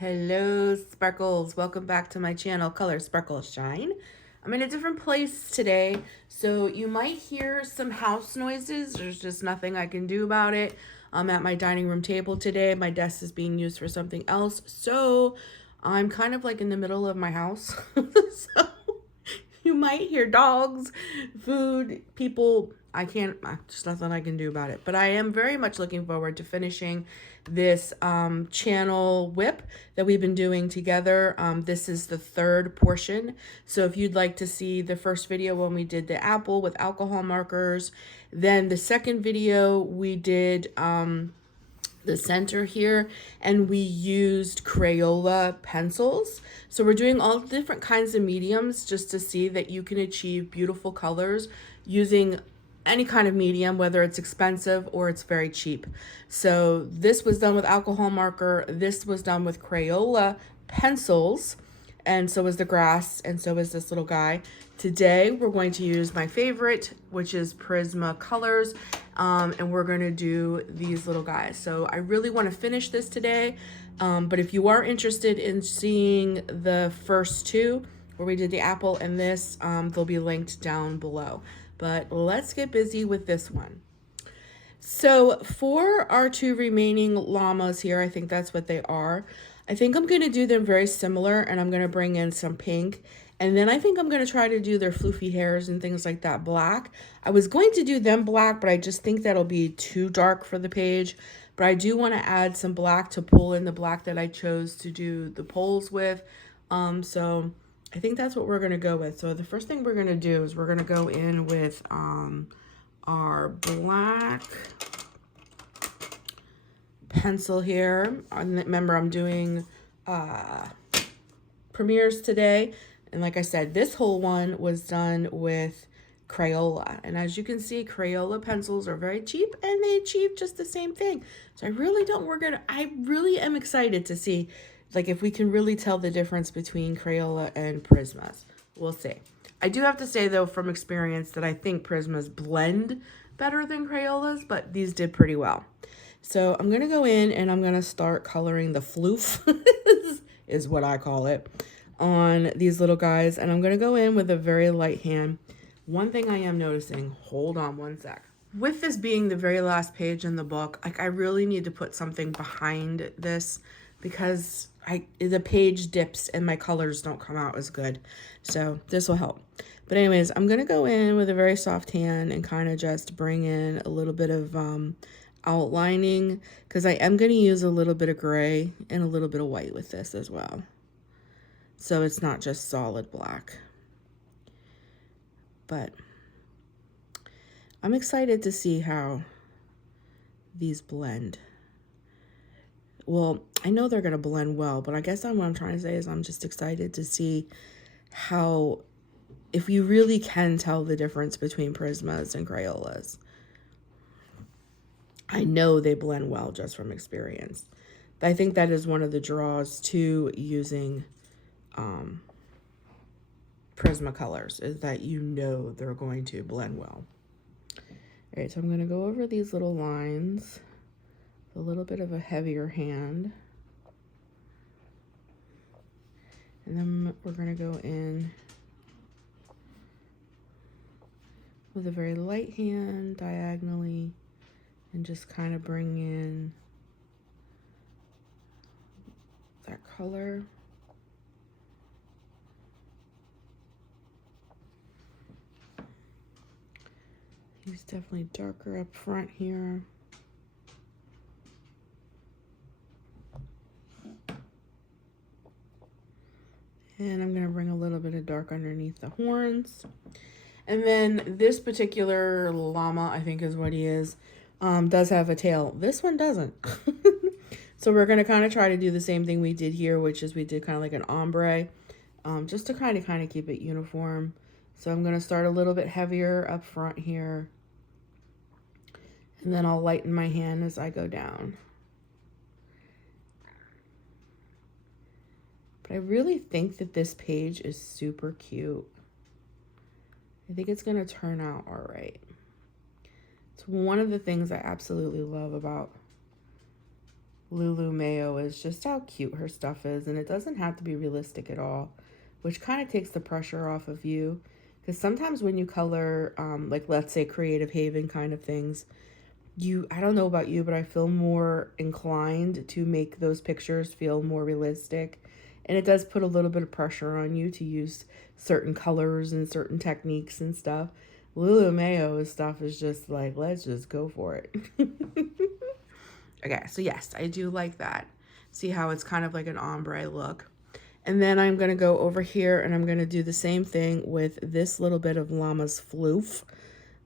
Hello sparkles, welcome back to my channel Color Sparkle Shine. I'm in a different place today, so you might hear some house noises. There's just nothing I can do about it. I'm at my dining room table today. My desk is being used for something else, so I'm kind of like in the middle of my house. So you might hear dogs, food, people. Just nothing I can do about it. But I am very much looking forward to finishing this channel whip that we've been doing together. This is the third portion. So if you'd like to see the first video when we did the apple with alcohol markers, then the second video we did the center here, and we used Crayola pencils. So we're doing all different kinds of mediums just to see that you can achieve beautiful colors using any kind of medium, whether it's expensive or it's very cheap. So this was done with alcohol marker, this was done with Crayola pencils, and so is the grass, and so is this little guy. Today we're going to use my favorite, which is Prisma colors, and we're going to do these little guys. So I really want to finish this today, but if you are interested in seeing the first two where we did the apple and this, they'll be linked down below. But let's get busy with this one. So for our two remaining llamas here, I think that's what they are. I think I'm going to do them very similar, and I'm going to bring in some pink. And then I think I'm going to try to do their floofy hairs and things like that black. I was going to do them black, but I just think that'll be too dark for the page. But I do want to add some black to pull in the black that I chose to do the poles with. So I think that's what we're going to go with. So the first thing we're going to do is we're going to go in with our black pencil here. Remember, I'm doing premieres today. And like I said, this whole one was done with Crayola. And as you can see, Crayola pencils are very cheap and they achieve just the same thing. So I really am excited to see like if we can really tell the difference between Crayola and Prismas. We'll see. I do have to say though, from experience, that I think Prismas blend better than Crayolas, but these did pretty well. So I'm going to go in and I'm going to start coloring the floof, is what I call it, on these little guys. And I'm going to go in with a very light hand. One thing I am noticing, hold on one sec. With this being the very last page in the book, like I really need to put something behind this because the page dips and my colors don't come out as good. So this will help. But anyways, I'm going to go in with a very soft hand and kind of just bring in a little bit of outlining, because I am going to use a little bit of gray and a little bit of white with this as well. So it's not just solid black. But I'm excited to see how these blend. Well, I know they're going to blend well, but I guess what I'm trying to say is I'm just excited to see how, if you really can tell the difference between Prismas and Crayolas. I know they blend well just from experience. I think that is one of the draws to using Prisma colors, is that you know they're going to blend well. All right, so I'm going to go over these little lines with a little bit of a heavier hand. And then we're going to go in with a very light hand diagonally and just kind of bring in that color. He's definitely darker up front here. And I'm going to bring a little bit of dark underneath the horns. And then this particular llama, I think is what he is, does have a tail. This one doesn't. So we're going to kind of try to do the same thing we did here, which is we did kind of like an ombre, just to kind of keep it uniform. So I'm going to start a little bit heavier up front here. And then I'll lighten my hand as I go down. But I really think that this page is super cute. I think it's going to turn out all right. It's one of the things I absolutely love about Lulu Mayo is just how cute her stuff is, and it doesn't have to be realistic at all, which kind of takes the pressure off of you. Because sometimes when you color, like let's say Creative Haven kind of things, I don't know about you, but I feel more inclined to make those pictures feel more realistic. And it does put a little bit of pressure on you to use certain colors and certain techniques and stuff. Lulu Mayo's stuff is just like, let's just go for it. Okay, so yes, I do like that. See how it's kind of like an ombre look. And then I'm going to go over here and I'm going to do the same thing with this little bit of Llama's Floof.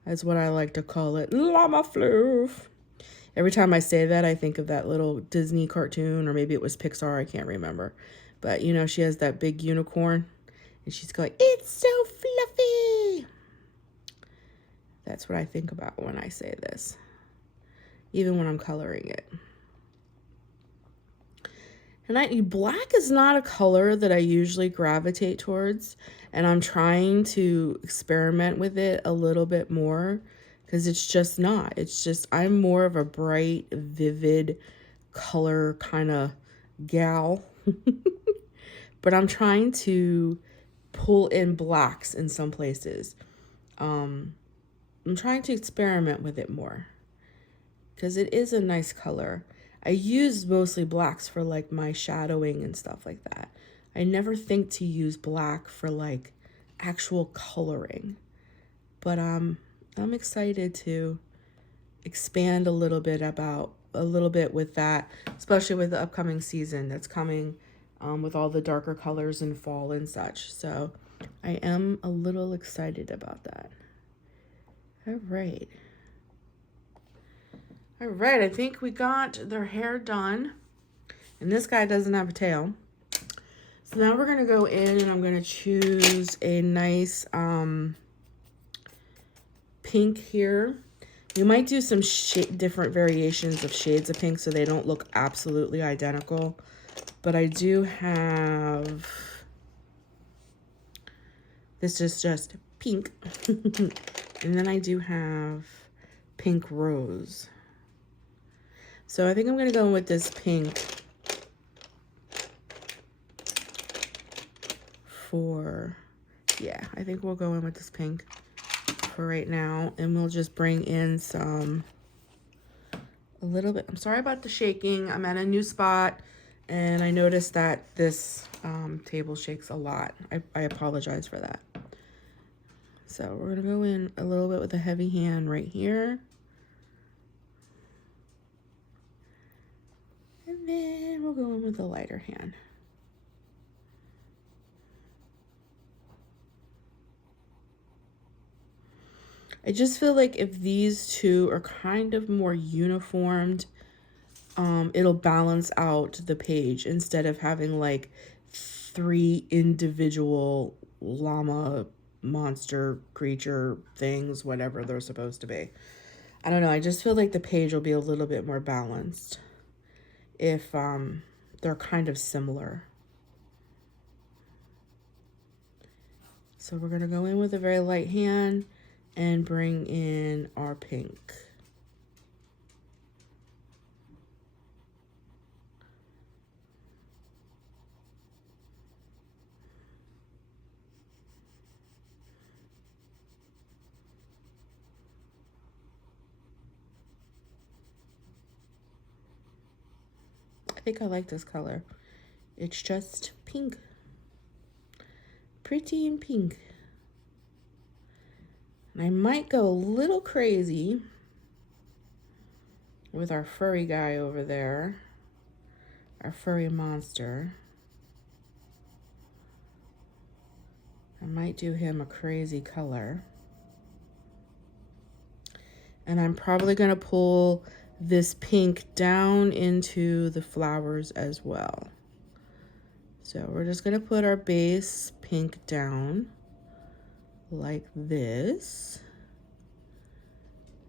That's what I like to call it, Llama Floof. Every time I say that, I think of that little Disney cartoon, or maybe it was Pixar, I can't remember. But, you know, she has that big unicorn, and she's going, it's so fluffy. That's what I think about when I say this, even when I'm coloring it. And black is not a color that I usually gravitate towards, and I'm trying to experiment with it a little bit more because it's just not. It's just, I'm more of a bright, vivid color kind of gal. But I'm trying to pull in blacks in some places. I'm trying to experiment with it more because it is a nice color. I use mostly blacks for like my shadowing and stuff like that. I never think to use black for like actual coloring. But I'm excited to expand a little bit with that, especially with the upcoming season that's coming with all the darker colors in fall and such. So I am a little excited about that. All right. All right, I think we got their hair done. And this guy doesn't have a tail. So now we're going to go in and I'm going to choose a nice pink here. You might do some different variations of shades of pink so they don't look absolutely identical. But I do have, this is just pink. And then I do have pink rose. So I think I'm going to go in with this pink I think we'll go in with this pink for right now. And we'll just bring in a little bit. I'm sorry about the shaking. I'm at a new spot and I noticed that this table shakes a lot. I apologize for that. So we're going to go in a little bit with a heavy hand right here. And then we'll go in with a lighter hand. I just feel like if these two are kind of more uniformed, it'll balance out the page instead of having like 3 individual llama monster creature things, whatever they're supposed to be. I don't know. I just feel like the page will be a little bit more balanced if they're kind of similar. So we're going to go in with a very light hand and bring in our pink. I think I like this color. It's just pink. Pretty and pink. And I might go a little crazy with our furry guy over there, our furry monster. I might do him a crazy color. And I'm probably going to pull this pink down into the flowers as well. So we're just going to put our base pink down like this.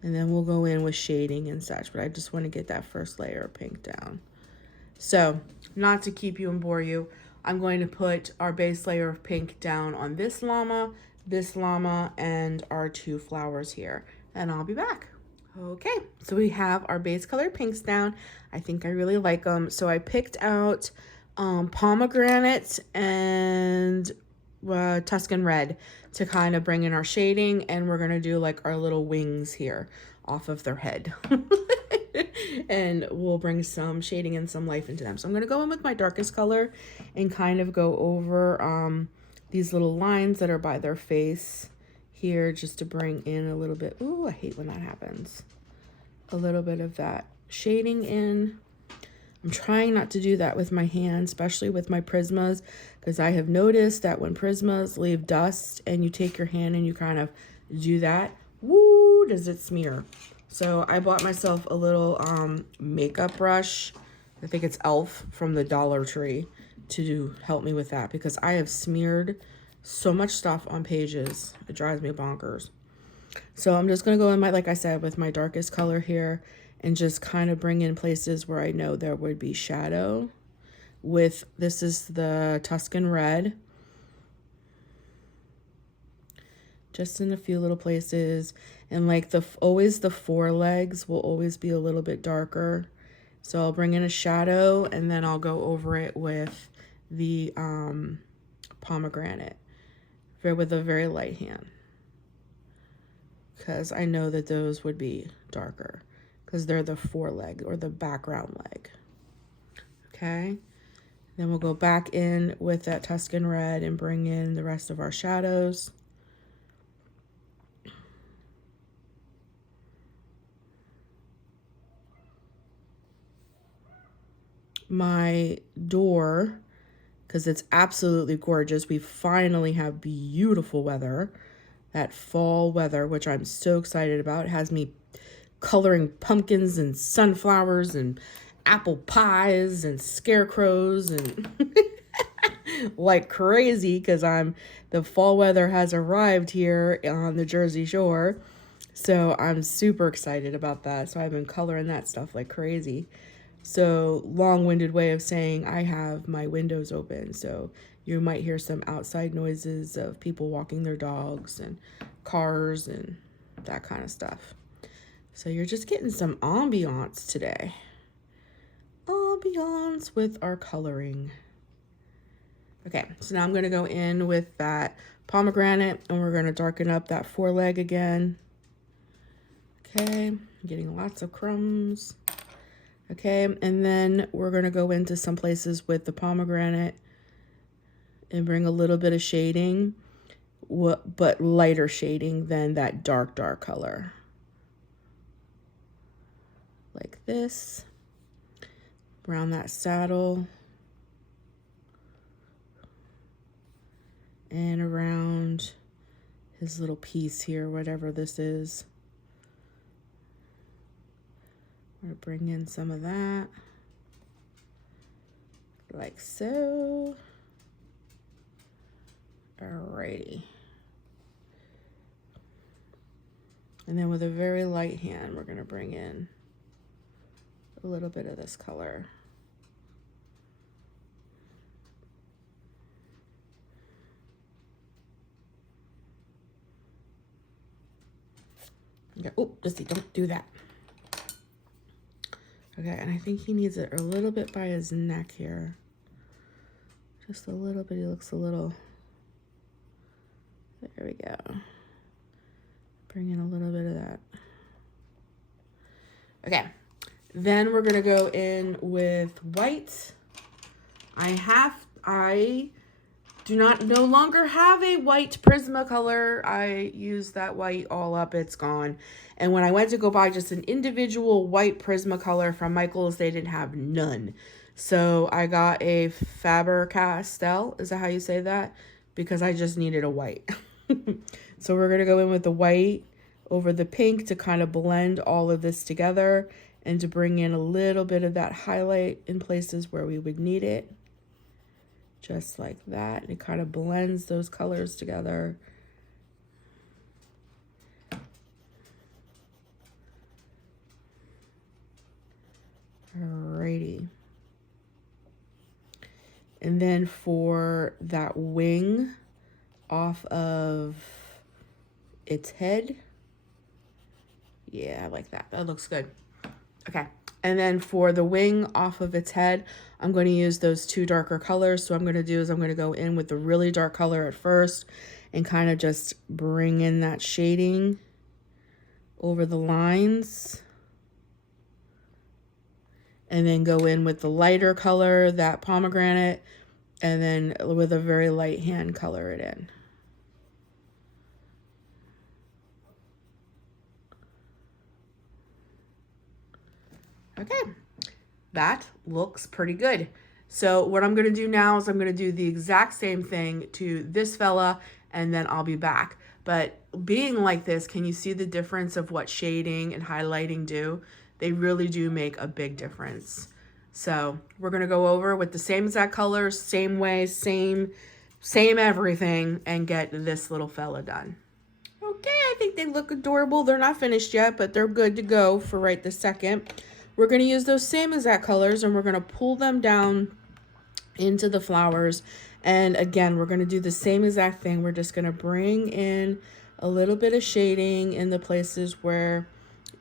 And then we'll go in with shading and such, but I just want to get that first layer of pink down. So, not to keep you and bore you, I'm going to put our base layer of pink down on this llama, and our 2 flowers here. And I'll be back. Okay, so we have our base color pinks down. I think I really like them. So I picked out pomegranate and Tuscan red to kind of bring in our shading, and we're gonna do like our little wings here off of their head. And we'll bring some shading and some life into them. So I'm gonna go in with my darkest color and kind of go over these little lines that are by their face here, just to bring in a little bit. Ooh, I hate when that happens. A little bit of that shading in. I'm trying not to do that with my hand, especially with my Prismas, because I have noticed that when Prismas leave dust and you take your hand and you kind of do that, woo, does it smear. So I bought myself a little makeup brush. I think it's e.l.f. from the Dollar Tree to help me with that, because I have smeared so much stuff on pages. It drives me bonkers. So I'm just going to go in my, like I said, with my darkest color here and just kind of bring in places where I know there would be shadow with, this is the Tuscan red. Just in a few little places. And like always the forelegs will always be a little bit darker. So I'll bring in a shadow and then I'll go over it with the pomegranate with a very light hand, because I know that those would be darker because they're the foreleg or the background leg. Okay, then we'll go back in with that Tuscan red and bring in the rest of our shadows. My door, because it's absolutely gorgeous. We finally have beautiful weather, that fall weather, which I'm so excited about. It has me coloring pumpkins and sunflowers and apple pies and scarecrows and like crazy, because the fall weather has arrived here on the Jersey Shore. So I'm super excited about that. So I've been coloring that stuff like crazy. So long-winded way of saying I have my windows open, so you might hear some outside noises of people walking their dogs and cars and that kind of stuff. So you're just getting some ambiance today. Ambiance with our coloring. Okay, so now I'm going to go in with that pomegranate and we're going to darken up that foreleg again. Okay, I'm getting lots of crumbs. Okay, and then we're going to go into some places with the pomegranate and bring a little bit of shading, but lighter shading than that dark color. Like this, around that saddle, and around his little piece here, whatever this is. I'm going to bring in some of that, like so. Alrighty. And then with a very light hand, we're going to bring in a little bit of this color. Okay. Oh, Dusty, don't do that. Okay, and I think he needs it a little bit by his neck here. Just a little bit. He looks a little... There we go. Bring in a little bit of that. Okay, then we're gonna go in with white. I do not no longer have a white Prismacolor. I used that white all up, it's gone. And when I went to go buy just an individual white Prismacolor from Michael's, they didn't have none. So I got a Faber-Castell, is that how you say that? Because I just needed a white. So we're gonna go in with the white over the pink to kind of blend all of this together and to bring in a little bit of that highlight in places where we would need it. Just like that. And it kind of blends those colors together. Alrighty. And then for that wing off of its head, Yeah, I like that. That looks good. Okay. And then for the wing off of its head, I'm going to use those two darker colors. So what I'm going to do is I'm going to go in with the really dark color at first and kind of just bring in that shading over the lines. And then go in with the lighter color, that pomegranate, and then with a very light hand color it in. Okay, that looks pretty good. So what I'm gonna do now is I'm gonna do the exact same thing to this fella, and then I'll be back. But being like this, can you see the difference of what shading and highlighting do? They really do make a big difference. So we're gonna go over with the same exact colors, same way, same everything, and get this little fella done. Okay, I think they look adorable. They're not finished yet, but they're good to go for right this second. We're going to use those same exact colors and we're going to pull them down into the flowers. And again, we're going to do the same exact thing. We're just going to bring in a little bit of shading in the places where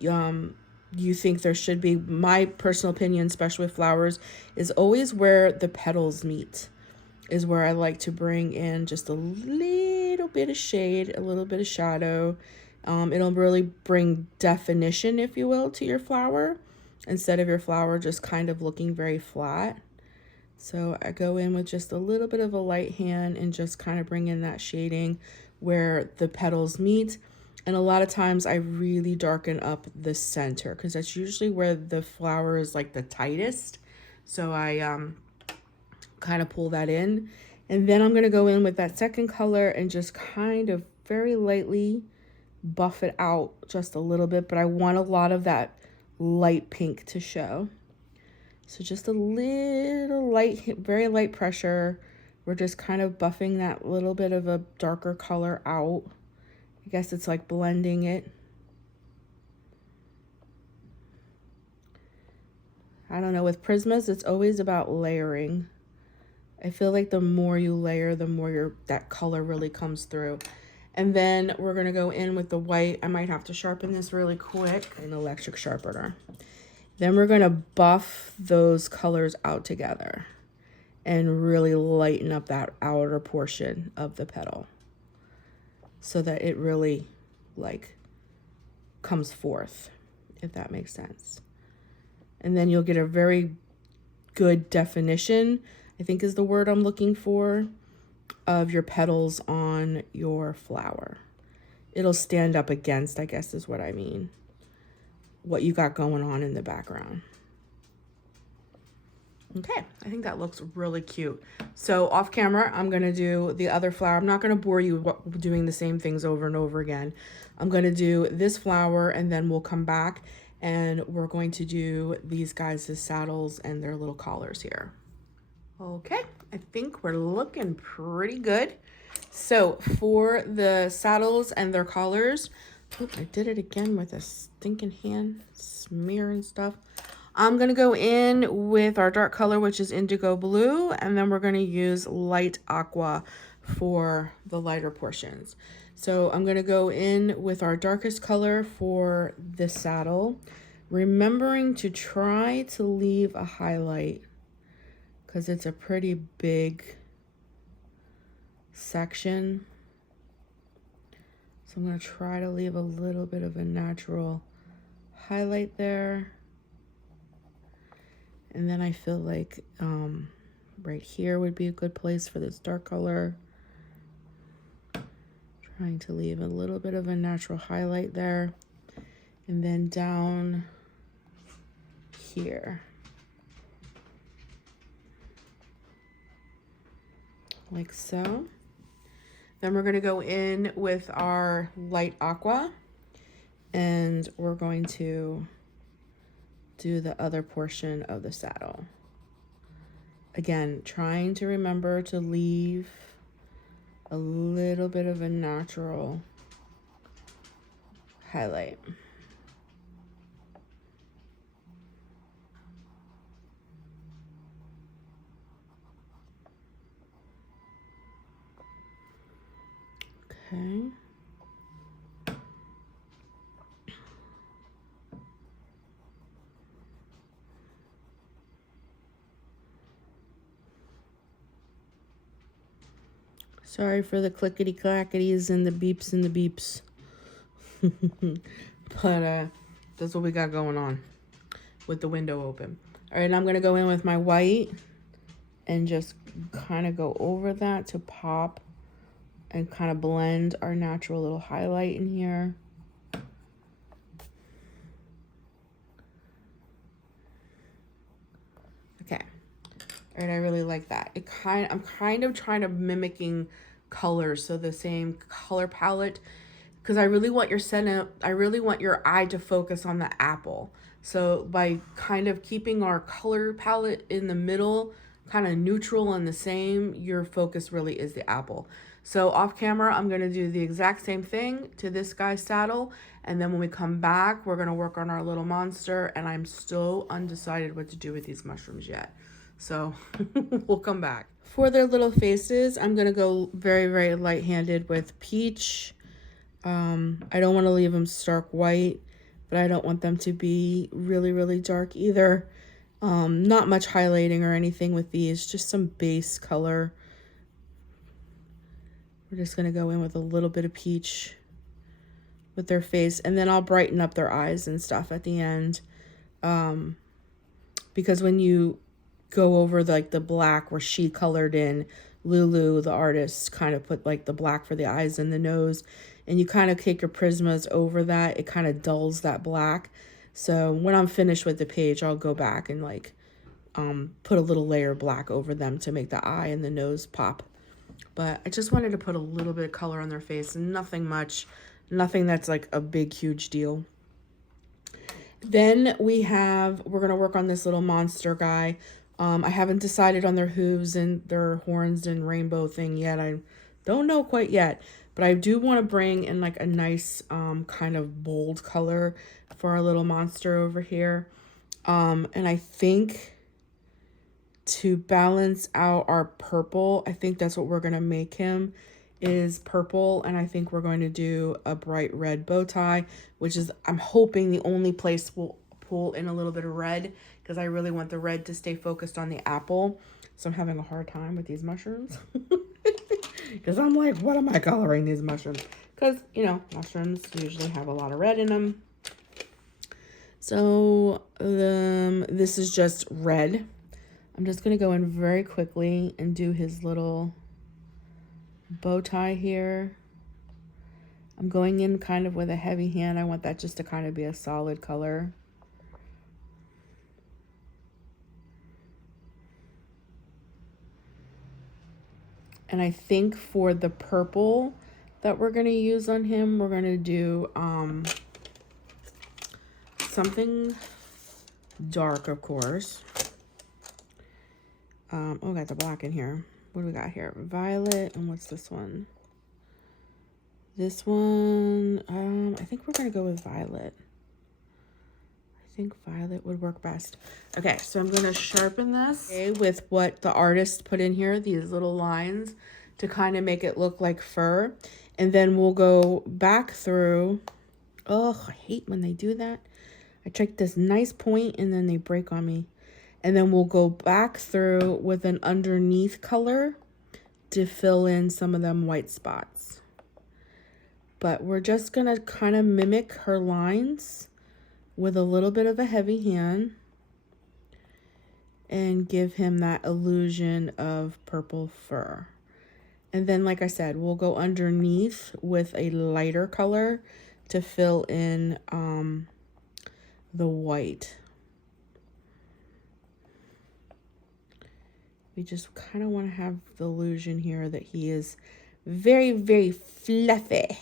you think there should be. My personal opinion, especially with flowers, is always where the petals meet, is where I like to bring in just a little bit of shade, a little bit of shadow. It'll really bring definition, if you will, to your flower, instead of your flower just kind of looking very flat. So I go in with just a little bit of a light hand and just kind of bring in that shading where the petals meet. And a lot of times I really darken up the center because that's usually where the flower is like the tightest. So I kind of pull that in. And then I'm going to go in with that second color and just kind of very lightly buff it out just a little bit. But I want a lot of that light pink to show. So just a little light, very light pressure. We're just kind of buffing that little bit of a darker color out. I guess it's like blending it. I don't know, with Prismas, it's always about layering. I feel like the more you layer, the more that color really comes through. And then we're going to go in with the white. I might have to sharpen this really quick, an electric sharpener. Then we're going to buff those colors out together and really lighten up that outer portion of the petal so that it really like comes forth, if that makes sense. And then you'll get a very good definition, I think is the word I'm looking for, of your petals on your flower. It'll stand up against, I guess is what I mean, what you got going on in the background. Okay, I think that looks really cute. So off camera, I'm gonna do the other flower. I'm not gonna bore you doing the same things over and over again. I'm gonna do this flower and then we'll come back and we're going to do these guys' saddles and their little collars here. Okay, I think we're looking pretty good. So for the saddles and their collars, I did it again with a stinking hand, smearing stuff. I'm going to go in with our dark color, which is indigo blue, and then we're going to use light aqua for the lighter portions. So I'm going to go in with our darkest color for the saddle, remembering to try to leave a highlight because it's a pretty big section. So I'm going to try to leave a little bit of a natural highlight there. And then I feel like right here would be a good place for this dark color. Trying to leave a little bit of a natural highlight there. And then down here. Like so. Then we're going to go in with our light aqua. And we're going to do the other portion of the saddle. Again, trying to remember to leave a little bit of a natural highlight. Okay. Sorry for the clickety clackities and the beeps and the beeps. But that's what we got going on with the window open. All right, I'm going to go in with my white and just kind of go over that to pop and kind of blend our natural little highlight in here. Okay. All right, I really like that. I'm kind of trying to mimicking colors, so the same color palette, because I really want your eye to focus on the apple. So by kind of keeping our color palette in the middle, kind of neutral and the same, your focus really is the apple. So off camera, I'm gonna do the exact same thing to this guy's saddle. And then when we come back, we're gonna work on our little monster, and I'm still undecided what to do with these mushrooms yet. So we'll come back. For their little faces, I'm gonna go very, very light-handed with peach. I don't want to leave them stark white, but I don't want them to be really, really dark either. Not much highlighting or anything with these, just some base color. We're just gonna go in with a little bit of peach with their face, and then I'll brighten up their eyes and stuff at the end. Because when you go over like the black where she colored in, Lulu, the artist, kind of put like the black for the eyes and the nose, and you kind of take your Prismas over that, it kind of dulls that black. So when I'm finished with the page, I'll go back and like put a little layer of black over them to make the eye and the nose pop. But I just wanted to put a little bit of color on their face, nothing much, nothing that's like a big, huge deal. Then we're going to work on this little monster guy. I haven't decided on their hooves and their horns and rainbow thing yet. I don't know quite yet, but I do want to bring in like a nice kind of bold color for our little monster over here. And I think to balance out our purple, I think that's what we're going to make him, is purple. And I think we're going to do a bright red bow tie, which is, I'm hoping, the only place we'll pull in a little bit of red, because I really want the red to stay focused on the apple. So I'm having a hard time with these mushrooms. Because I'm like, what am I coloring these mushrooms? Because, you know, mushrooms usually have a lot of red in them. So this is just red. I'm just going to go in very quickly and do his little bow tie here. I'm going in kind of with a heavy hand. I want that just to kind of be a solid color. And I think for the purple that we're going to use on him, we're going to do something dark, of course. Oh, I got the black in here. What do we got here? Violet, and what's this one? This one, I think we're going to go with violet. I think violet would work best. Okay, so I'm going to sharpen this with what the artist put in here, these little lines, to kind of make it look like fur. And then we'll go back through. Oh, I hate when they do that. I check this nice point and then they break on me. And then we'll go back through with an underneath color to fill in some of them white spots. But we're just going to kind of mimic her lines with a little bit of a heavy hand and give him that illusion of purple fur. And then, like I said, we'll go underneath with a lighter color to fill in the white. We just kind of want to have the illusion here that he is very, very fluffy.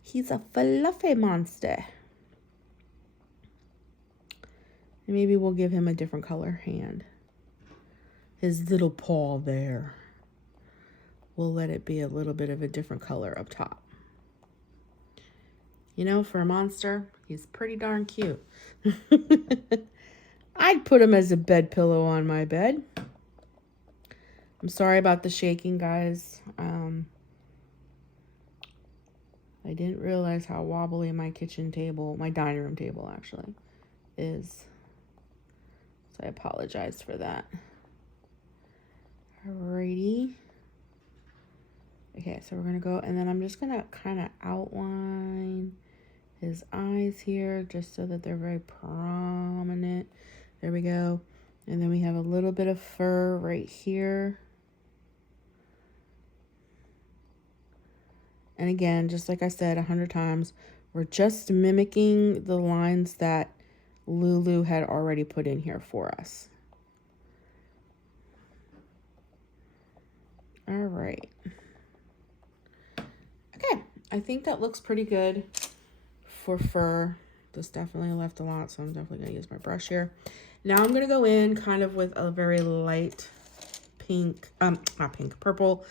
He's a fluffy monster. And maybe we'll give him a different color hand. His little paw there. We'll let it be a little bit of a different color up top. You know, for a monster, he's pretty darn cute. I'd put him as a bed pillow on my bed. I'm sorry about the shaking, guys. I didn't realize how wobbly my kitchen table, my dining room table actually, is. So I apologize for that. Alrighty. Okay, so we're gonna go, and then I'm just gonna kind of outline his eyes here just so that they're very prominent. There we go. And then we have a little bit of fur right here. And again, just like I said 100 times, we're just mimicking the lines that Lulu had already put in here for us. All right. Okay, I think that looks pretty good for fur. This definitely left a lot, so I'm definitely gonna use my brush here. Now I'm gonna go in kind of with a very light pink, not pink, purple.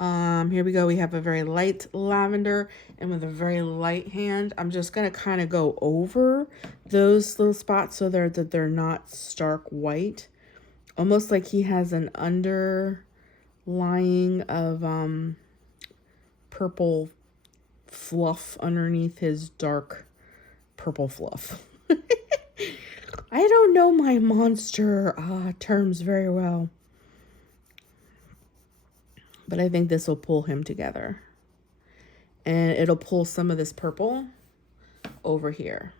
Here we go. We have a very light lavender, and with a very light hand, I'm just gonna kind of go over those little spots so that they're not stark white, almost like he has an underlying of purple fluff underneath his dark purple fluff. I don't know my monster terms very well, but I think this will pull him together, and it'll pull some of this purple over here.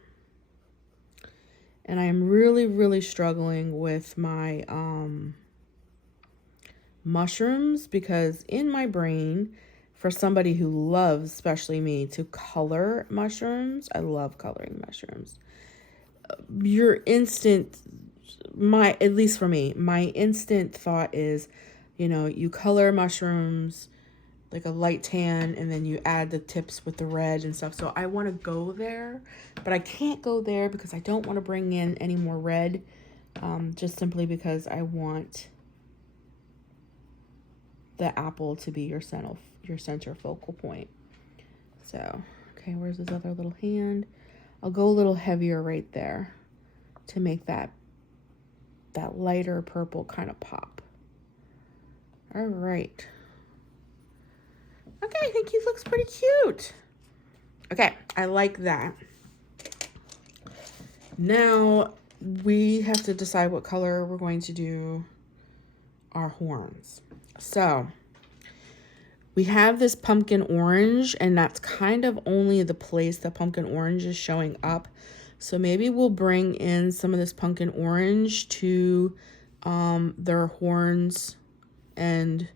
And I'm really struggling with my mushrooms, because in my brain, for somebody who loves, especially me, to color mushrooms, I love coloring mushrooms. Your instant, at least for me, my instant thought is, you know, you color mushrooms like a light tan, and then you add the tips with the red and stuff. So I want to go there, but I can't go there because I don't want to bring in any more red, just simply because I want the apple to be your center focal point. So, okay, where's his other little hand? I'll go a little heavier right there to make that lighter purple kind of pop. All right. Okay, I think he looks pretty cute. Okay, I like that. Now we have to decide what color we're going to do our horns. So we have this pumpkin orange, and that's kind of only the place the pumpkin orange is showing up. So maybe we'll bring in some of this pumpkin orange to their horns and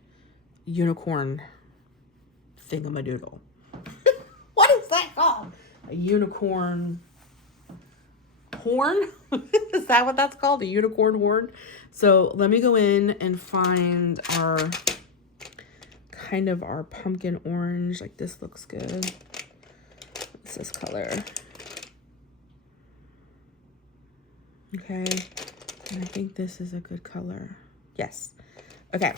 unicorn thingamadoodle. What is that called? A unicorn horn? Is that what that's called? A unicorn horn? So let me go in and find our pumpkin orange. Like, this looks good. What's this color? Okay. And I think this is a good color. Yes. Okay.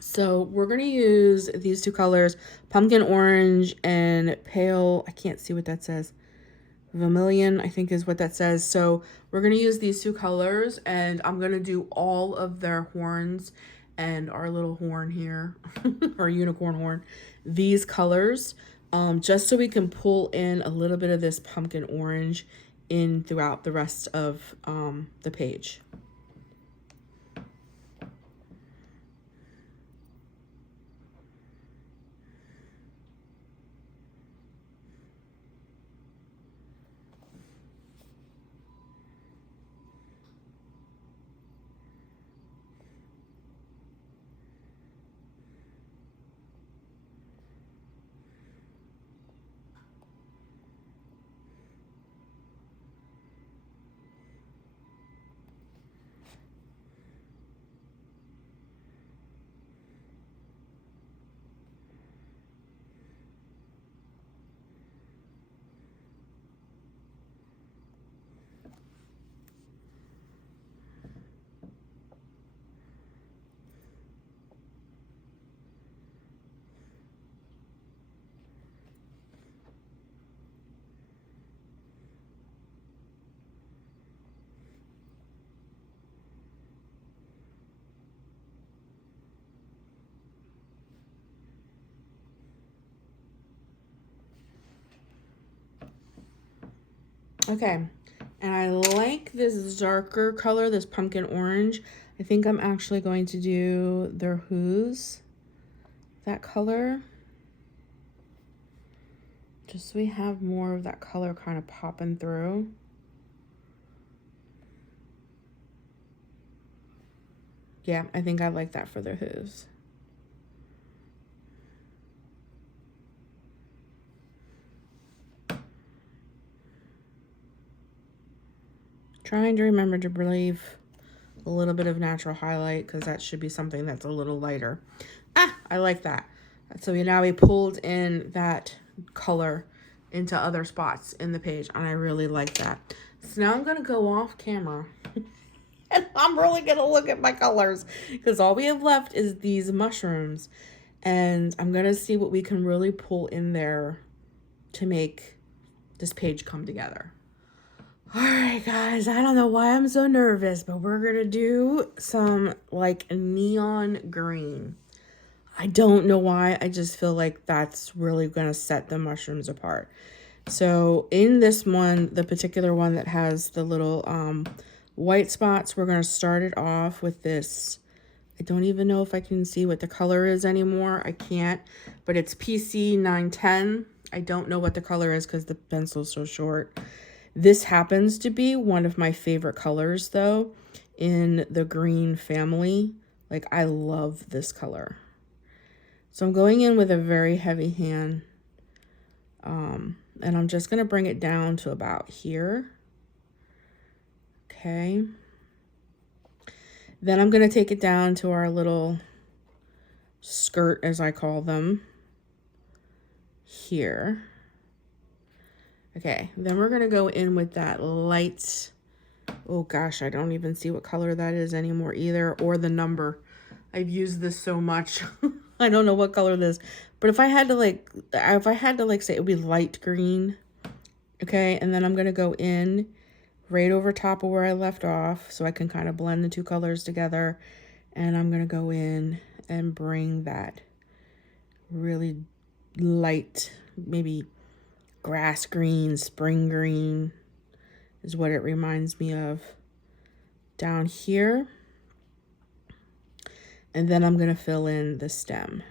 So we're going to use these two colors, pumpkin orange and pale, I can't see what that says, vermilion, I think is what that says. So we're going to use these two colors, and I'm going to do all of their horns and our little horn here, our unicorn horn, these colors, just so we can pull in a little bit of this pumpkin orange in throughout the rest of the page. Okay, and I like this darker color, this pumpkin orange. I think I'm actually going to do their hooves. that color. Just so we have more of that color kind of popping through. Yeah, I think I like that for the hooves. Trying to remember to leave a little bit of natural highlight because that should be something that's a little lighter. Ah, I like that. So we pulled in that color into other spots in the page, and I really like that. So now I'm going to go off camera and I'm really going to look at my colors because all we have left is these mushrooms, and I'm going to see what we can really pull in there to make this page come together. All right, guys, I don't know why I'm so nervous, but we're going to do some like neon green. I don't know why. I just feel like that's really going to set the mushrooms apart. So in this one, the particular one that has the little white spots, we're going to start it off with this. I don't even know if I can see what the color is anymore. I can't, but it's PC 910. I don't know what the color is because the pencil's so short. This happens to be one of my favorite colors, though, in the green family. Like, I love this color. So I'm going in with a very heavy hand. And I'm just going to bring it down to about here. Okay. Then I'm going to take it down to our little skirt, as I call them, here. Okay, then we're going to go in with that light, oh gosh, I don't even see what color that is anymore either, or the number. I've used this so much. I don't know what color this, but if I had to say, it would be light green. Okay, and then I'm going to go in right over top of where I left off so I can kind of blend the two colors together, and I'm going to go in and bring that really light, maybe grass green, spring green is what it reminds me of, down here. And then I'm going to fill in the stem.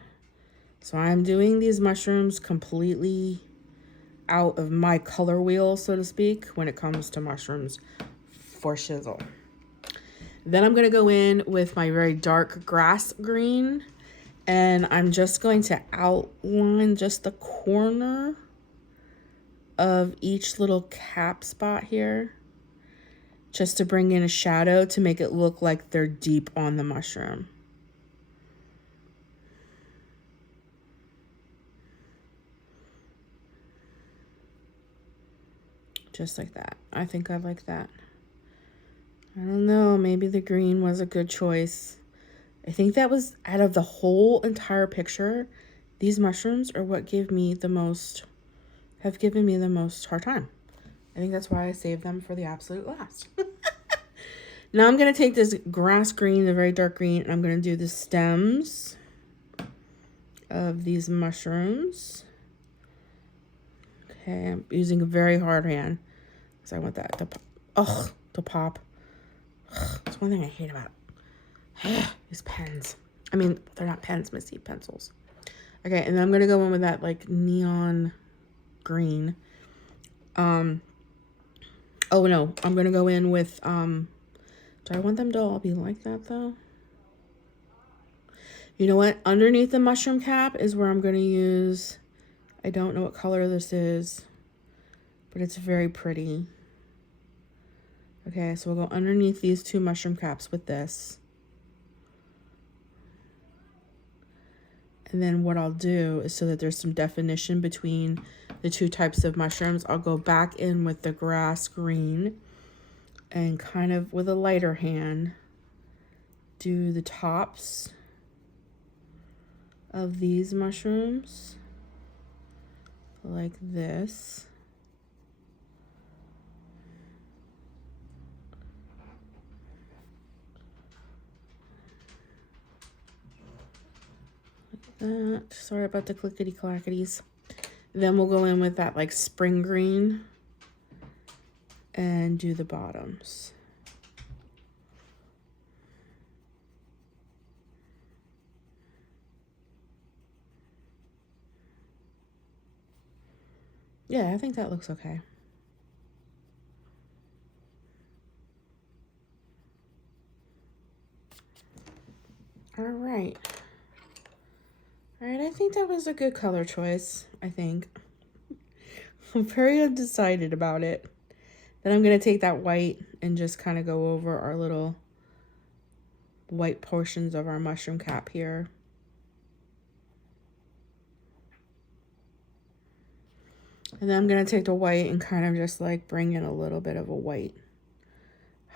So I'm doing these mushrooms completely out of my color wheel, so to speak, when it comes to mushrooms for shizzle. Then I'm going to go in with my very dark grass green, and I'm just going to outline just the corner of each little cap spot here, just to bring in a shadow to make it look like they're deep on the mushroom. Just like that. I think I like that. I don't know, maybe the green was a good choice. I think that was, out of the whole entire picture, these mushrooms are what have given me the most hard time. I think that's why I saved them for the absolute last. Now I'm going to take this grass green, the very dark green, and I'm going to do the stems of these mushrooms. Okay, I'm using a very hard hand because I want that to pop. That's one thing I hate about these pens. I mean, they're not pens, Missy, pencils. Okay, and then I'm going to go in with that like neon green. Oh no, I'm going to go in with, do I want them to all be like that though? You know what? Underneath the mushroom cap is where I'm going to use, I don't know what color this is, but it's very pretty. Okay, so we'll go underneath these two mushroom caps with this. And then what I'll do is, so that there's some definition between the two types of mushrooms, I'll go back in with the grass green and kind of with a lighter hand do the tops of these mushrooms like this. That. Sorry about the clickety clackities. Then we'll go in with that like spring green and do the bottoms. Yeah, I think that looks okay. All right. All right, I think that was a good color choice, I think. I'm very undecided about it. Then I'm going to take that white and just kind of go over our little white portions of our mushroom cap here. And then I'm going to take the white and kind of just like bring in a little bit of a white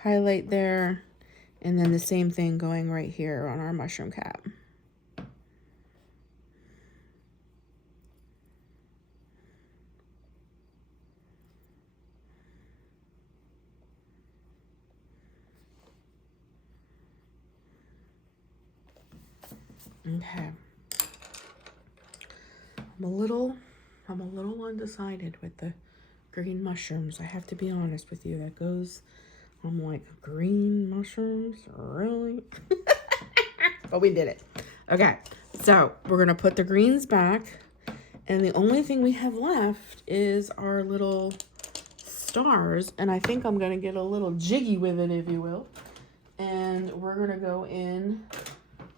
highlight there. And then the same thing going right here on our mushroom cap. Okay. I'm a little undecided with the green mushrooms. I have to be honest with you. That goes, I'm like, green mushrooms? Really? But we did it. Okay, so we're gonna put the greens back, and the only thing we have left is our little stars, and I think I'm gonna get a little jiggy with it, if you will. And we're gonna go in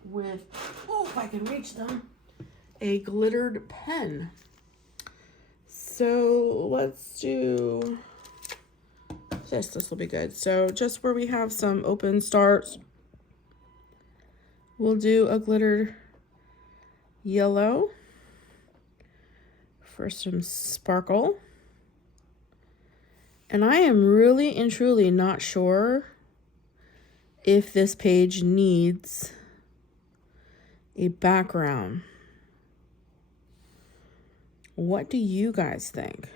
with, oh, if I can reach them, a glittered pen. So let's do this. This will be good. So just where we have some open stars, we'll do a glittered yellow for some sparkle. And I am really and truly not sure if this page needs a background. What do you guys think?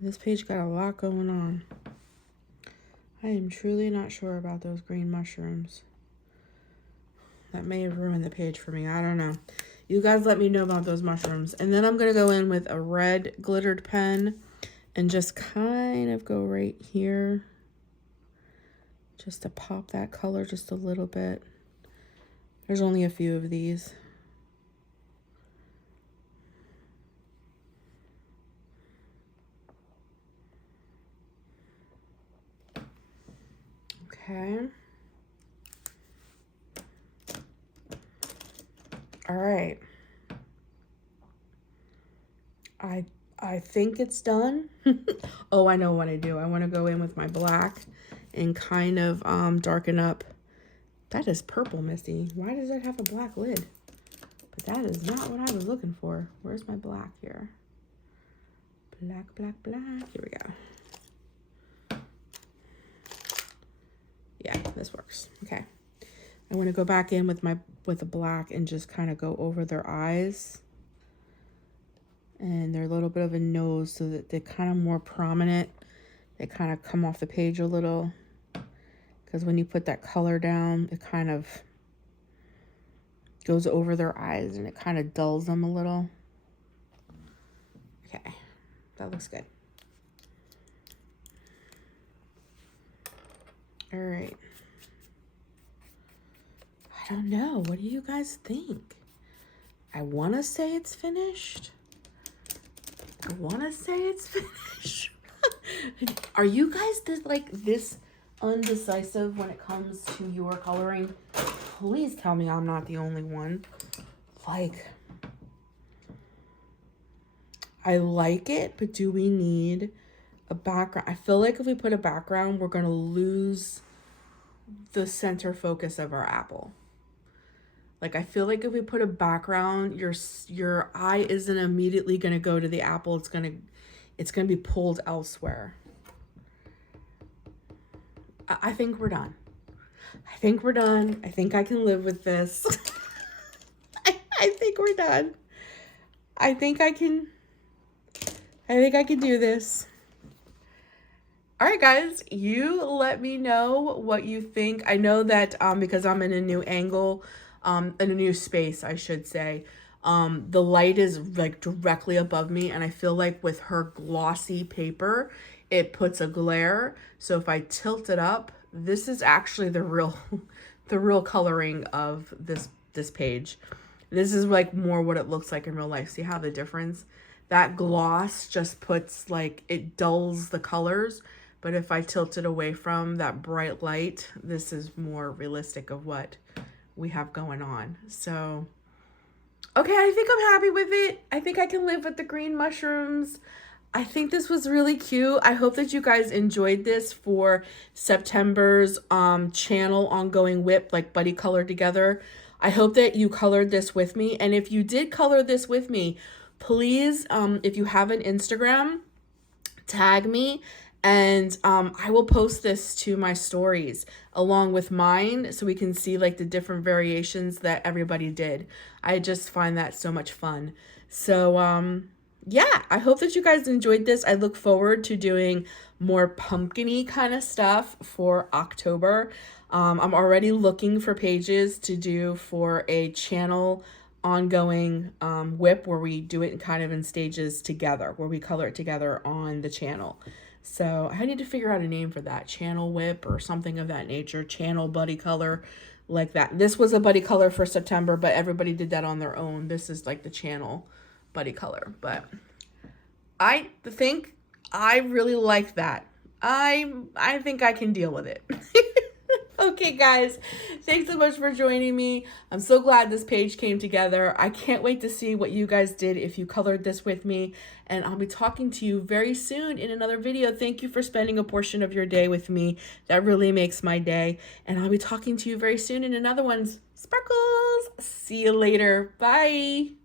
This page got a lot going on. I am truly not sure about those green mushrooms. That may have ruined the page for me. I don't know. You guys let me know about those mushrooms. And then I'm going to go in with a red glittered pen and just kind of go right here. Just to pop that color just a little bit. There's only a few of these. Okay. All right. I think it's done. Oh, I know what I do. I want to go in with my black and kind of darken up. That is purple, Missy. Why does it have a black lid? But that is not what I was looking for. Where's my black here? Black, black, black. Here we go. Yeah, this works. Okay. I want to go back in with the black and just kind of go over their eyes and their little bit of a nose so that they're kind of more prominent. They kind of come off the page a little, because when you put that color down, it kind of goes over their eyes and it kind of dulls them a little. Okay, that looks good. All right. I don't know. What do you guys think? I want to say it's finished. Are you guys this undecisive when it comes to your coloring? Please tell me I'm not the only one. Like, I like it, but do we need a background? I feel like if we put a background, we're going to lose the center focus of our apple. Like, I feel like if we put a background, your eye isn't immediately going to go to the apple. It's going to be pulled elsewhere. I think we're done. I think I can live with this. I think we're done. I think I can do this. All right, guys, you let me know what you think. I know that because I'm in a new angle, in a new space, I should say, the light is like directly above me, and I feel like with her glossy paper, it puts a glare. So if I tilt it up, this is actually the real coloring of this page. This is like more what it looks like in real life. See how the difference? That gloss just puts like, it dulls the colors. But if I tilt it away from that bright light, this is more realistic of what we have going on. So, okay, I think I'm happy with it. I think I can live with the green mushrooms. I think this was really cute. I hope that you guys enjoyed this for September's channel ongoing whip, like buddy color together. I hope that you colored this with me. And if you did color this with me, please, if you have an Instagram, tag me, and I will post this to my stories along with mine so we can see like the different variations that everybody did. I just find that so much fun. So yeah, I hope that you guys enjoyed this. I look forward to doing more pumpkin-y kind of stuff for October. I'm already looking for pages to do for a channel ongoing whip where we do it kind of in stages together, where we color it together on the channel. So I need to figure out a name for that, channel whip or something of that nature, channel buddy color like that. This was a buddy color for September, but everybody did that on their own. This is like the channel buddy color, but I think I really like that. I think I can deal with it. Okay, guys, thanks so much for joining me. I'm so glad this page came together. I can't wait to see what you guys did if you colored this with me, and I'll be talking to you very soon in another video. Thank you for spending a portion of your day with me. That really makes my day, and I'll be talking to you very soon in another one. Sparkles! See you later. Bye!